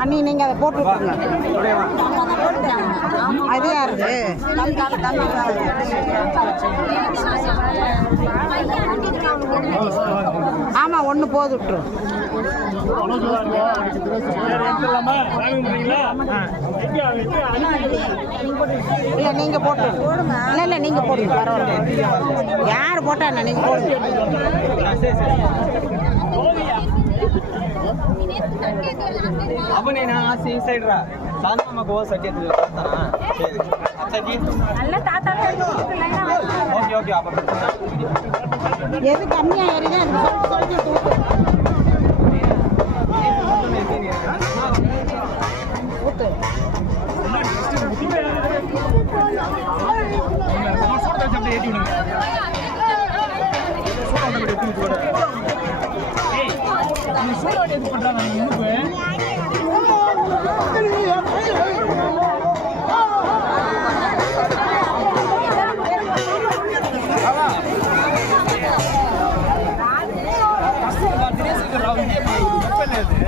அண்ணி நீங்க அதை போட்டு விட்டுருங்க. அது யாருது ஆமா ஒண்ணு போது விட்டுரு இல்ல நீங்க போட்டு இல்ல இல்ல நீங்க போடுங்க பரவாயில்ல யார் போட்டா என்ன நீங்க போடுங்க ಅವನೇನಾ ಆಸೆ ಈ ಸೈಡ್ ರಾ ಸಾಂತ ಮಗ ಹೋದ ಸಟಿ ಅಂತ ಬರ್ತಾನ எது கம்மியாக ஏறினா அது சொல்லி தூக்கும் பண்றாங்க రావు. ఇదే చెప్పలేదు